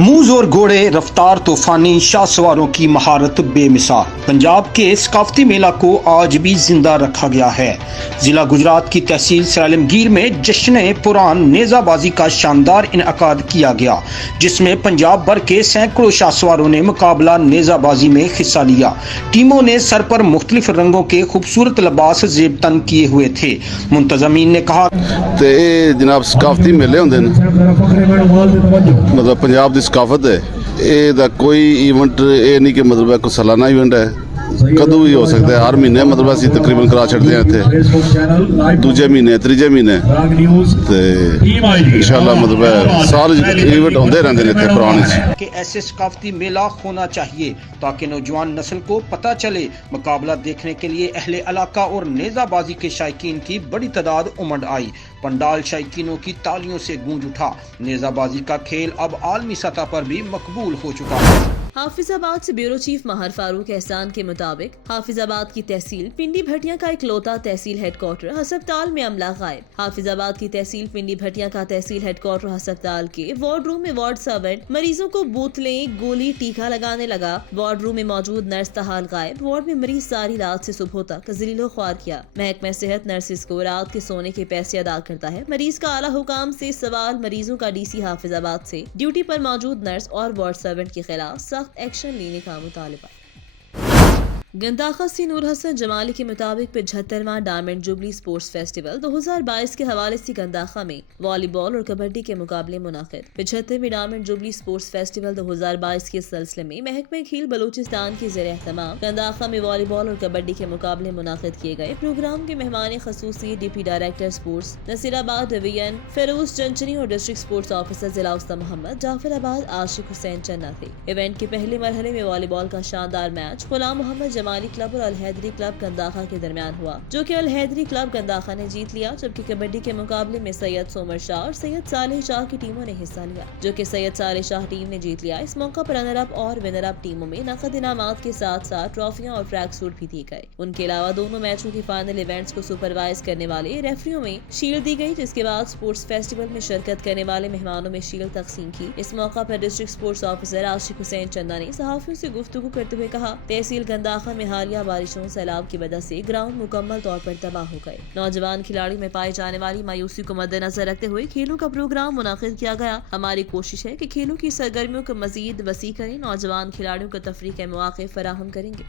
موز اور گھوڑے رفتار طوفانی شاہ سواروں کی مہارت بے مثال پنجاب کے ثقافتی میلہ کو آج بھی زندہ رکھا گیا ہے۔ ضلع گجرات کی تحصیل سالم گیر میں جشن پران نیزہ بازی کا شاندار انعقاد کیا گیا، جس میں پنجاب بھر کے سینکڑوں شاہ سواروں نے مقابلہ نیزہ بازی میں حصہ لیا۔ ٹیموں نے سر پر مختلف رنگوں کے خوبصورت لباس زیب تن کیے ہوئے تھے۔ منتظمین نے کہا تے جناب ثقافتی میلے ہوندے نے، مطلب پنجاب دی ثقافت ہے، اے دا کوئی ایونٹ اے نہیں کہ مطلب ہے کوئی سالانہ ایونٹ ہے، کدو بھی ہو سکتا ہے، ہر مہینے مطلب اسی تقریباً کرا چھڑتے ہیں اتنے دوجے مہینے تیجے مہینے تے انشاءاللہ مطلب ہے سال ایونٹ ہوندے رہندے نے اتنے پرانے کہ ایسے ثقافتی میلہ ہونا چاہیے تاکہ نوجوان نسل کو پتہ چلے۔ مقابلہ دیکھنے کے لیے اہل علاقہ اور نیزہ بازی کے شائقین کی بڑی تعداد امڈ آئی۔ پنڈال شائقینوں کی تالیوں سے گونج اٹھا۔ نیزہ بازی کا کھیل اب عالمی سطح پر بھی مقبول ہو چکا ہے۔ حافظ آباد سے بیورو چیف ماہر فاروق احسان کے مطابق حافظ آباد کی تحصیل پنڈی بھٹیاں کا اکلوتا تحصیل ہیڈ کوارٹر ہسپتال میں عملہ غائب۔ حافظ آباد کی تحصیل پنڈی بھٹیاں کا تحصیل ہیڈ کوارٹر ہسپتال کے وارڈ روم میں وارڈ سرونٹ مریضوں کو بوتلیں گولی ٹیکا لگانے لگا۔ وارڈ روم میں موجود نرس تحال غائب۔ وارڈ میں مریض ساری رات سے صبح تک ذلیل و خوار کیا۔ محکمہ صحت نرسز کو رات کے سونے کے پیسے ادا کرتا ہے۔ مریض کا اعلیٰ حکام سے سوال، مریضوں کا ڈی سی حافظ آباد سے ڈیوٹی پر موجود نرس اور وارڈ سرونٹ کے خلاف سخت ایکشن لینے کا مطالبہ۔ گنداخہ سے نور حسن جمالی کے مطابق 75واں ڈائمنڈ جوبلی سپورٹس فیسٹیول 2022 کے حوالے سے گنداخہ میں والی بال اور کبڈی کے مقابلے منعقد۔ 75ویں ڈائمنڈ جوبلی سپورٹس فیسٹیول 2022 کے سلسلے میں محکمہ کھیل بلوچستان کے زیر اہتمام گنداخہ میں والی بال اور کبڈی کے مقابلے منعقد کیے گئے۔ پروگرام کے مہمان خصوصی ڈپٹی ڈائریکٹر سپورٹس نصیر آباد ڈویژن فیروز چنچنی اور ڈسٹرکٹ سپورٹس آفیسر ضلع وسطی محمد جعفر آباد عاشق حسین چنا تھے۔ ایونٹ کے پہلے مرحلے میں والی بال کا شاندار میچ غلام محمد جمالی کلب اور الحیدری کلب گنداخہ کے درمیان ہوا، جو کہ الحیدری کلب گنداخہ نے جیت لیا، جبکہ کبڈی کے مقابلے میں سید سومر شاہ اور سید صالح شاہ کی ٹیموں نے حصہ لیا، جو کہ سید صالح شاہ ٹیم نے جیت لیا۔ اس موقع پر رنر اپ اور ونر اپ ٹیموں میں نقد انعامات کے ساتھ ساتھ ٹرافیاں اور ٹریک سوٹ بھی دیے گئے۔ ان کے علاوہ دونوں میچوں کی فائنل ایونٹس کو سپروائز کرنے والے ریفریوں میں شیلڈ دی گئی، جس کے بعد سپورٹس فیسٹیول میں شرکت کرنے والے مہمانوں میں شیلڈ تقسیم کی۔ اس موقع پر ڈسٹرکٹ سپورٹس آفیسر عاشق حسین چندہ نے صحافیوں سے گفتگو کرتے ہوئے کہا، تحصیل گنداخہ میں حالیہ بارشوں سیلاب کی وجہ سے گراؤنڈ مکمل طور پر تباہ ہو گئے۔ نوجوان کھلاڑیوں میں پائی جانے والی مایوسی کو مد نظر رکھتے ہوئے کھیلوں کا پروگرام منعقد کیا گیا۔ ہماری کوشش ہے کہ کھیلوں کی سرگرمیوں کو مزید وسیع کریں، نوجوان کھلاڑیوں کو تفریح کے مواقع فراہم کریں گے۔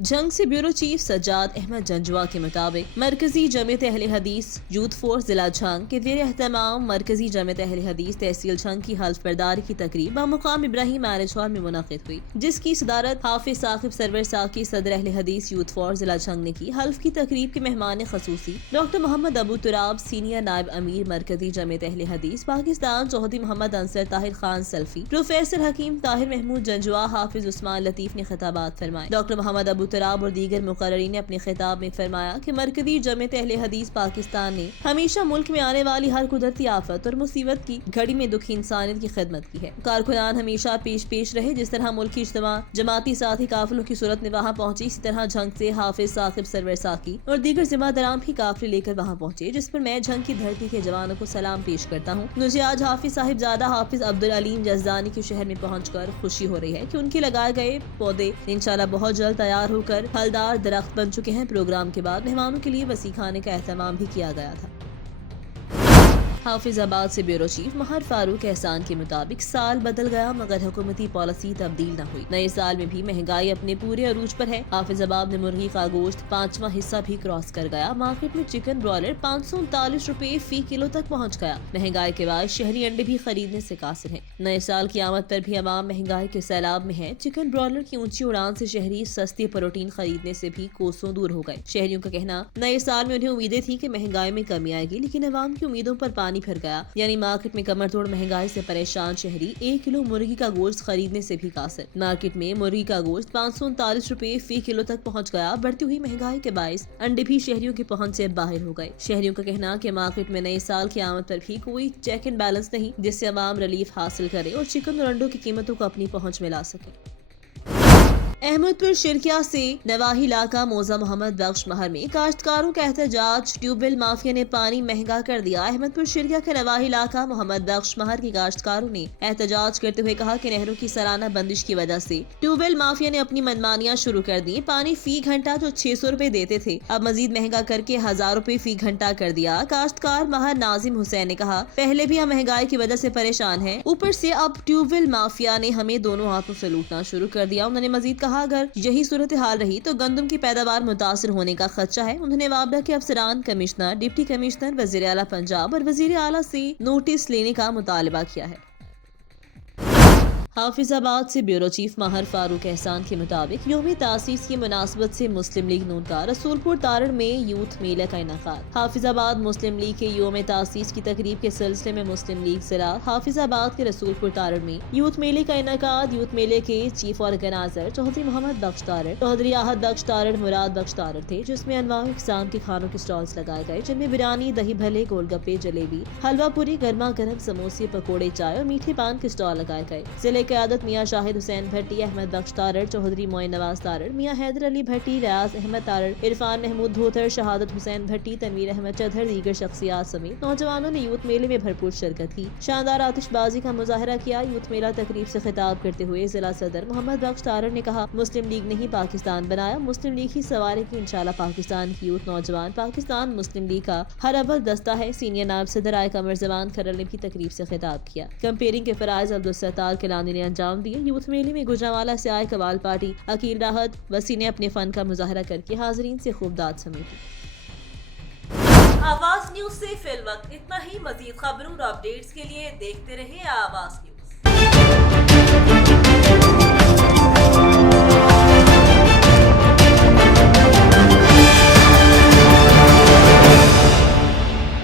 جنگ سے بیورو چیف سجاد احمد جنجوا کے مطابق مرکزی جمعیت اہل حدیث یوتھ فورس ضلع جھنگ کے زیر اہتمام مرکزی جمعیت اہل حدیث تحصیل جھنگ کی حلف برداری کی تقریب بمقام ابراہیم میرج ہال میں منعقد ہوئی، جس کی صدارت حافظ ثاقب سرور ساقی صدر اہل حدیث یوتھ فورس ضلع جھنگ نے کی۔ حلف کی تقریب کے مہمان خصوصی ڈاکٹر محمد ابو تراب سینئر نائب امیر مرکزی جمعیت اہل حدیث پاکستان، چودھری محمد انصر طاہر خان سلفی، پروفیسر حکیم طاہر محمود جنجوا، حافظ عثمان لطیف نے خطابات فرمائے۔ ڈاکٹر محمد ابو تراب اور دیگر مقررین نے اپنے خطاب میں فرمایا کہ مرکزی جمعیت اہل حدیث پاکستان نے ہمیشہ ملک میں آنے والی ہر قدرتی آفت اور مصیبت کی گھڑی میں دکھی انسانیت کی خدمت کی ہے۔ کارکنان ہمیشہ پیش رہے، جس طرح ملکی اجتماع جماعتی ساتھی قافلوں کی صورت میں وہاں پہنچی، اسی طرح جھنگ سے حافظ ثاقب سرور ساقی اور دیگر ذمہ داران بھی قافلے لے کر وہاں پہنچے، جس پر میں جھنگ کی دھرتی کے جوانوں کو سلام پیش کرتا ہوں۔ مجھے آج حافظ صاحبزادہ حافظ عبدالعلیم جزدانی کے شہر میں پہنچ کر خوشی ہو رہی ہے کہ ان کے لگائے گئے پودے انشاءاللہ بہت جلد تیار ہو کر پھلدار درخت بن چکے ہیں۔ پروگرام کے بعد مہمانوں کے لیے وسیع کھانے کا اہتمام بھی کیا گیا تھا۔ حافظ آباد سے بیورو چیف ماہر فاروق احسان کے مطابق سال بدل گیا مگر حکومتی پالیسی تبدیل نہ ہوئی، نئے سال میں بھی مہنگائی اپنے پورے عروج پر ہے۔ حافظ آباد میں مرغی کا گوشت 5واں حصہ بھی کراس کر گیا، مارکیٹ میں چکن برالر 539 روپے فی کلو تک پہنچ گیا۔ مہنگائی کے بعد شہری انڈے بھی خریدنے سے قاصر ہیں۔ نئے سال کی آمد پر بھی عوام مہنگائی کے سیلاب میں ہے۔ چکن برالر کی اونچی اڑان سے شہری سستی پروٹین خریدنے سے بھی کوسوں دور ہو گئے۔ شہریوں کا کہنا، نئے سال میں انہیں امیدیں تھی کہ مہنگائی میں کمی آئے گی، لیکن عوام کی امیدوں پر پانی پھر گیا، یعنی مارکیٹ میں کمر توڑ مہنگائی سے پریشان شہری 1 کلو مرغی کا گوشت خریدنے سے بھی قاصر۔ مارکیٹ میں مرغی کا گوشت 539 روپے فی کلو تک پہنچ گیا۔ بڑھتی ہوئی مہنگائی کے باعث انڈے بھی شہریوں کی پہنچ سے باہر ہو گئے۔ شہریوں کا کہنا کہ مارکیٹ میں نئے سال کی آمد پر بھی کوئی چیک اینڈ بیلنس نہیں، جس سے عوام ریلیف حاصل کرے اور چکن اور انڈوں کی قیمتوں کو اپنی پہنچ میں لا سکے۔ احمدپور شرکیہ سے نواحی علاقہ موزہ محمد بخش مہر میں کاشتکاروں کا احتجاج، ٹیوب ویل مافیا نے پانی مہنگا کر دیا۔ احمدپور شرکیہ کے نواحی علاقہ محمد بخش مہر کی کاشتکاروں نے احتجاج کرتے ہوئے کہا کہ نہروں کی سالانہ بندش کی وجہ سے ٹیوب ویل مافیا نے اپنی منمانیاں شروع کر دی۔ پانی فی گھنٹہ جو 600 روپے دیتے تھے اب مزید مہنگا کر کے 1000 روپے فی گھنٹہ کر دیا۔ کاشتکار مہر ناظم حسین نے کہا پہلے بھی ہم مہنگائی کی وجہ سے پریشان ہیں، اوپر سے اب ٹیوب ویل مافیا نے ہمیں دونوں ہاتھوں سے لوٹنا شروع کر دیا۔ انہوں نے مزید کہا اگر یہی صورتحال رہی تو گندم کی پیداوار متاثر ہونے کا خدشہ ہے۔ انہوں نے وابڈا کے افسران، کمشنر، ڈپٹی کمشنر، وزیر اعلیٰ پنجاب اور وزیر اعلیٰ سے نوٹس لینے کا مطالبہ کیا ہے۔ حافظ آباد سے بیورو چیف ماہر فاروق احسان کے مطابق یوم تاسیس کی مناسبت سے مسلم لیگ نون کا رسول پور تارڑ میں یوتھ میلے کا انعقاد۔ حافظ آباد مسلم لیگ کے یوم تاسیس کی تقریب کے سلسلے میں مسلم لیگ ضلع حافظ آباد کے رسول پور تارڑ میں یوتھ میلے کا انعقاد۔ یوتھ میلے کے چیف آرگنائزر چودھری محمد بخش تارڑ، چودھری احد بخش تارڑ، مراد بخش تارڑ تھے، جس میں انواع اقسام کے کھانوں کے سٹالز لگائے گئے، جن میں بریانی، دہی بھلے، گول گپے، جلیبی، حلوہ پوری، گرما گرم سموسے، پکوڑے، چائے اور میٹھے پان کے سٹال لگائے گئے۔ ضلع قیادت میاں شاہد حسین بھٹی، احمد بخش تارڑ، چودھری معین نواز تارڑ، میاں حیدر علی بھٹی، ریاض احمد تارڑ، عرفان محمود دھوتر، شہادت حسین بھٹی، تنویر احمد چدھر، دیگر شخصیات سمیت نوجوانوں نے یوتھ میلے میں بھرپور شرکت کی، شاندار آتش بازی کا مظاہرہ کیا۔ یوتھ میلہ تقریب سے خطاب کرتے ہوئے ضلع صدر محمد بخش تارڑ نے کہا مسلم لیگ نے ہی پاکستان بنایا، مسلم لیگ ہی سوارے کی انشاءاللہ پاکستان کی یوتھ نوجوان پاکستان مسلم لیگ کا ہر اول دستہ ہے۔ سینئر نائب صدر آئے قمر زمان کھرل نے بھی تقریب سے خطاب کیا۔ کمپیئرنگ کے فرائض عبدالستار کیلانی نے انجام دیے۔ یوتھ میلے میں گوجرانوالہ سے آئے قوال پارٹی عقیل راحت وسیع نے اپنے فن کا مظاہرہ کر کے حاضرین سے خوب داد سمیٹی۔ آواز نیوز سے فی الوقت اتنا ہی۔ مزید خبروں اور اپڈیٹس کے لیے دیکھتے رہے آواز نیوز۔